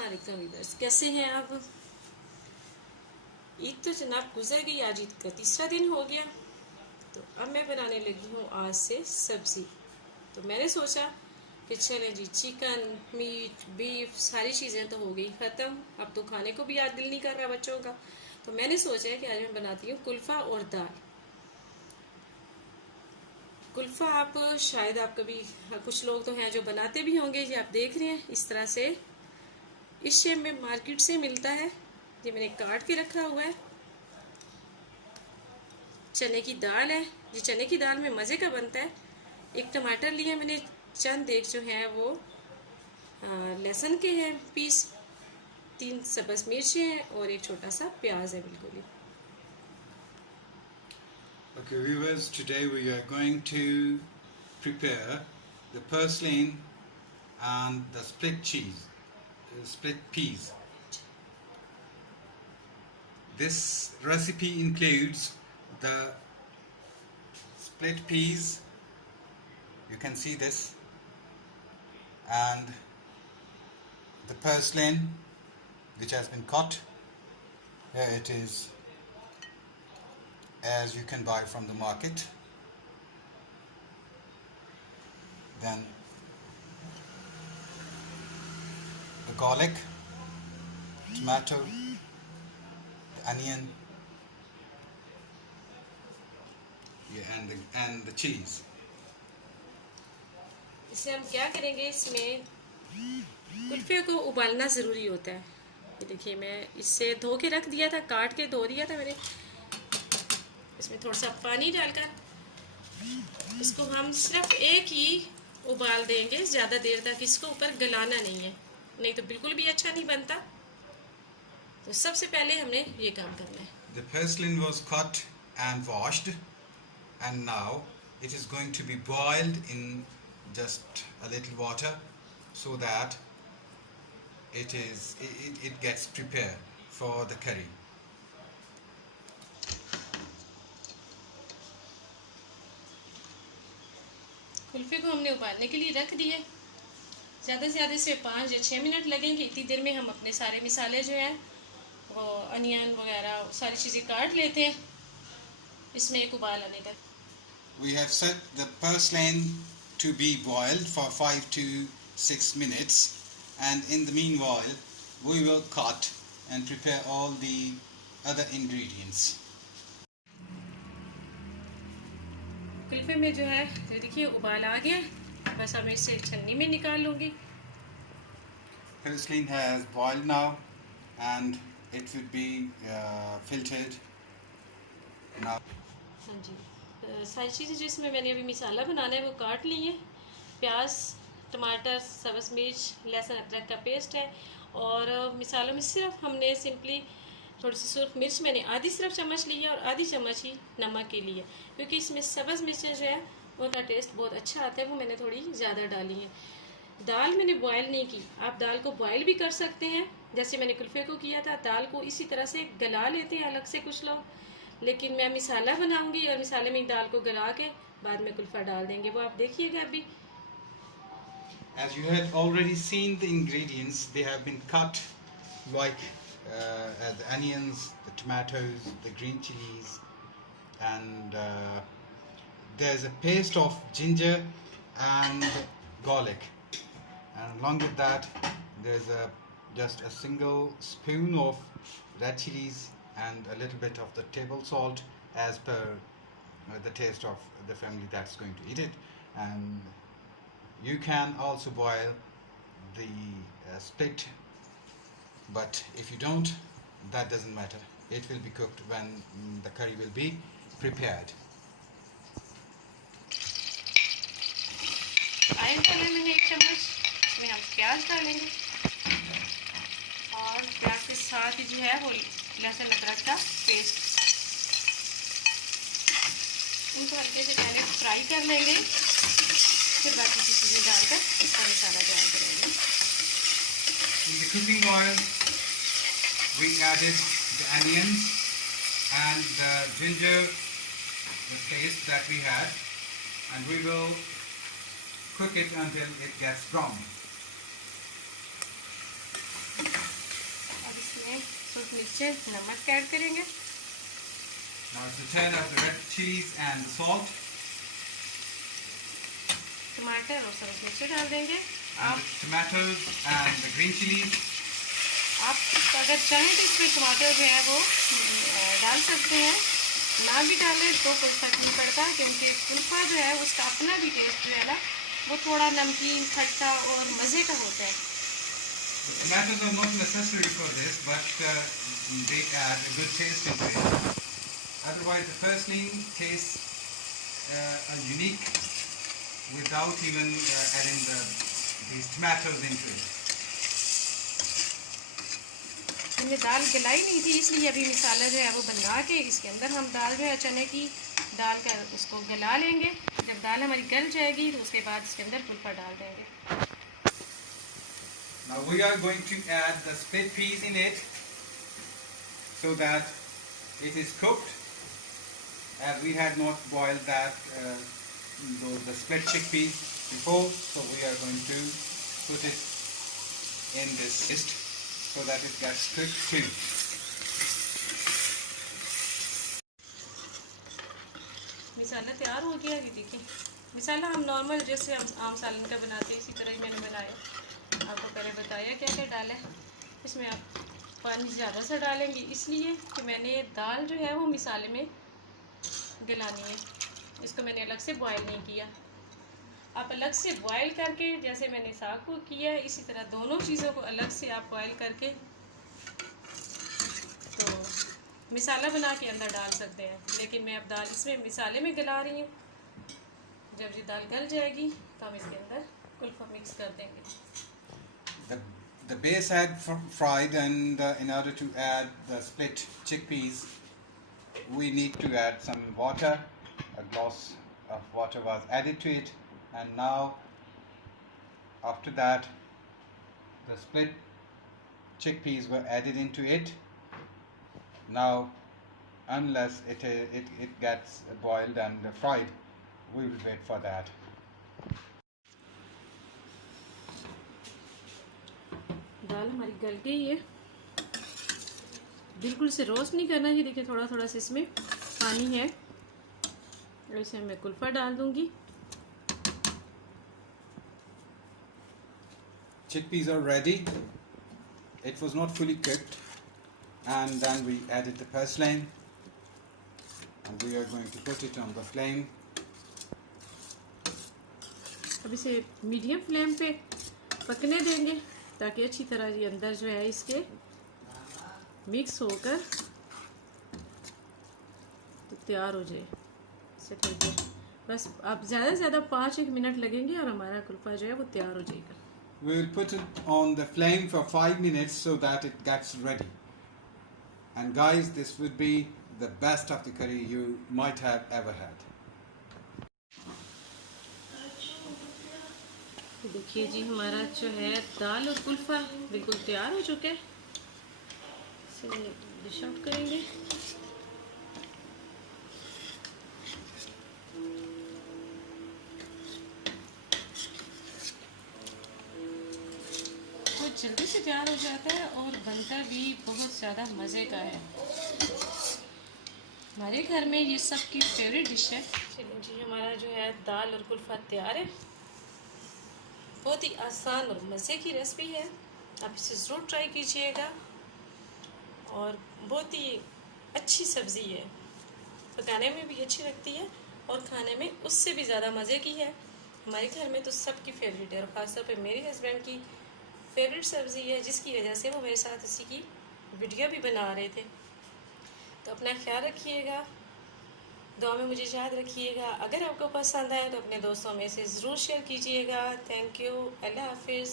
अस्सलाम वालेकुम व्यूअर्स, कैसे हैं आप? ईद तो जनाब गुजर गई, आज ईद का तीसरा दिन हो गया। तो अब मैं बनाने लगी हूँ आज से सब्ज़ी। तो मैंने सोचा कि चलें जी, चिकन, मीट, बीफ सारी चीज़ें तो हो गई ख़त्म, अब तो खाने को भी याद दिल नहीं कर रहा बच्चों का। तो मैंने सोचा है कि आज मैं बनाती हूँ कुल्फ़ा और दाल। कुल्फ़ा आप शायद आप कभी, कुछ लोग तो हैं जो बनाते भी होंगे, ये आप देख रहे हैं इस तरह से इस शेप में मार्केट से मिलता है। ये मैंने काट के रखा हुआ है। चने की दाल है, ये चने की दाल में मज़े का बनता है। एक टमाटर लिया मैंने, चंद एक जो है वो लहसुन के हैं पीस, 3 सब्ज़ मिर्चें हैं और एक छोटा सा प्याज है बिल्कुल ही। Okay viewers, today we are going to prepare the purslane and the split cheese, split peas. This recipe includes the split peas, you can see this, and the purslane which has been cut. Here it is, as you can buy from the market. Then the garlic, tomato, the onion, and the cheese. इसे हम क्या करेंगे, इसमें कुल्फे को उबालना ज़रूरी होता है। ये देखिए, मैं इससे धो के रख दिया था, काट के धो दिया था मैंने। इसमें थोड़ा सा पानी डालकर इसको हम सिर्फ एक ही उबाल देंगे, ज़्यादा देर तक इसको ऊपर गलाना नहीं है, नहीं तो बिल्कुल भी अच्छा नहीं बनता। तो सबसे पहले हमने ये काम करना है। The purslane was cut and washed, and now it is going to be boiled in just a little water so that it gets prepared for the curry. कुल्फे को हमने उबालने के लिए रख दिए। ज़्यादा से ज़्यादा से 5 या 6 मिनट लगेंगे। इतनी देर में हम अपने सारे मिसाले जो हैं वो अनियन वगैरह सारी चीज़ें काट लेते हैं, इसमें एक उबाल आने तक। We have set the purslane to be boiled for 5 to 6 minutes, and in the meanwhile we will cut and prepare all the other ingredients. कुल्फे में जो है तो देखिए उबाल आ गया, बस अब इसे छन्नी में निकाल लूँगी। Purslane has boiled now, and it would be filtered now. हाँ जी, सारी चीज़ें जो इसमें मैंने अभी मसाला बनाना है वो काट ली है। प्याज, टमाटर, सब्ज़ मिर्च, लहसुन अदरक का पेस्ट है। और मसालों में सिर्फ हमने सिंपली थोड़ी सी सुर्ख मिर्च मैंने आधी सिर्फ चम्मच ली है और आधी चम्मच ही नमक के लिए, क्योंकि इसमें सब्ज़ मिर्चें जो है उनका टेस्ट बहुत अच्छा आता है, वो मैंने थोड़ी ज़्यादा डाली है। दाल मैंने बॉयल नहीं की, आप दाल को बॉयल भी कर सकते हैं जैसे मैंने कुल्फ़े को किया था। दाल को इसी तरह से गला लेते हैं अलग से कुछ लोग, लेकिन मैं मिसाला बनाऊंगी और मिसाले में दाल को गला के बाद में कुल्फ़ा डाल देंगे, वो आप देखिएगा अभी। As you had already seen the ingredients, they have been cut like as the onions, the tomatoes, the green chilies, and there's a paste of ginger and garlic, and along with that there's just a single spoon of red chilies and a little bit of the table salt as per the taste of the family that's going to eat it. And you can also boil the split, but if you don't, that doesn't matter. It will be cooked when the curry will be prepared. Iron डाला मैंने 1 चम्मच, इसमें हम प्याज डालेंगे और प्याज के साथ ही जो है वो लहसुन अदरक का पेस्ट, उनको हल्के से पहले फ्राई कर लेंगे, फिर बाकी की चीज़ें डालकर इसका मसाला तैयार करेंगे। In the cooking oil, we added the onions and the ginger, the paste that we had, and we will cook it until it gets brown. इसमें सूख नीचे नमक ऐड करेंगे। Now it's the turn of the red chilies and the salt. टमाटर और सब्ज़ मिर्च डाल देंगे। And the tomatoes and the green chilies. आप अगर चाहें तो इसमें टमाटर जो है वो डाल सकते हैं, ना भी डालें तो कोई फर्क नहीं पड़ता, क्योंकि कुल्फ़ा जो है उसका अपना भी टेस्ट जो है ना वो थोड़ा नमकीन, खट्टा और मज़े का होता है। The tomatoes are not necessary for this, but they add a good taste into it. Otherwise, the firstling tastes unique without even adding these tomatoes into it. हमने दाल गलाई नहीं थी, इसलिए अभी मसाला जो है वो बना के इसके अंदर हम दाल जो है चने की डाल कर उसको गला लेंगे। जब दाल हमारी गल जाएगी तो उसके बाद इसके अंदर कुल्फ़ा डाल देंगे। Now we are going to add the split peas in it so that it is cooked, as we had not boiled the split chickpeas before, so we are going to put it in this list so that it gets cooked too. मसाला तैयार हो गया है, देखिए मसाला हम normal जैसे आम सालन का बनाते हैं इसी तरह ही मैंने बनाया। आपको पहले बताया क्या क्या डाला है। इसमें आप पानी ज़्यादा सा डालेंगे इसलिए कि मैंने दाल जो है वो मसाले में गलानी है, इसको मैंने अलग से बॉयल नहीं किया। आप अलग से बॉयल करके जैसे मैंने साग को किया है इसी तरह दोनों चीज़ों को अलग से आप बॉयल करके तो मसाला बना के अंदर डाल सकते हैं, लेकिन मैं अब दाल इसमें मसाले में गला रही हूँ। जब ये दाल गल जाएगी तो हम इसके अंदर कुल्फ़ा मिक्स कर देंगे। The base had fried, and in order to add the split chickpeas, we need to add some water. A glass of water was added to it, and now after that the split chickpeas were added into it. Now unless it gets boiled and fried, we will wait for that. दाल हमारी गल गई है, बिल्कुल से roast नहीं करना है। देखिए थोड़ा थोड़ा सा इसमें पानी है, इसे मैं कुल्फ़ा डाल दूंगी। Chickpeas are ready. It was not fully cooked, and then we added the purslane, and we are going to put it on the flame. अब इसे मीडियम फ्लेम पे पकने देंगे ताकि अच्छी तरह ये अंदर जो है इसके मिक्स होकर तो तैयार हो जाए। इसे थोड़ी देर बस अब ज़्यादा से ज़्यादा 5-1 मिनट लगेंगे और हमारा कुल्फ़ा जो है वो तैयार हो जाएगा। We will put it on the flame for 5 minutes so that it gets ready. And guys, this would be the best of the curry you might have ever had. देखिए जी हमारा जो है दाल और कुल्फ़ा बिल्कुल तैयार हो चुका है। इसे डिश आउट करेंगे। बहुत जल्दी से तैयार हो जाता है और बनता भी बहुत ज़्यादा मज़े का है। हमारे घर में ये सबकी फेवरेट डिश है। चलिए जी हमारा जो है दाल और कुल्फ़ा तैयार है। बहुत ही आसान और मज़े की रेसिपी है, आप इसे ज़रूर ट्राई कीजिएगा और बहुत ही अच्छी सब्ज़ी है, पकाने में भी अच्छी लगती है और खाने में उससे भी ज़्यादा मज़े की है। हमारे घर में तो सबकी फेवरेट है और ख़ासतौर पे मेरे हस्बैंड की फेवरेट सब्ज़ी है, जिसकी वजह से वो मेरे साथ इसी की वीडियो भी बना रहे थे। तो अपना ख्याल रखिएगा, दुआ में मुझे याद रखिएगा। अगर आपको पसंद आए तो अपने दोस्तों में से ज़रूर शेयर कीजिएगा। थैंक यू, अल्लाह हाफिज़।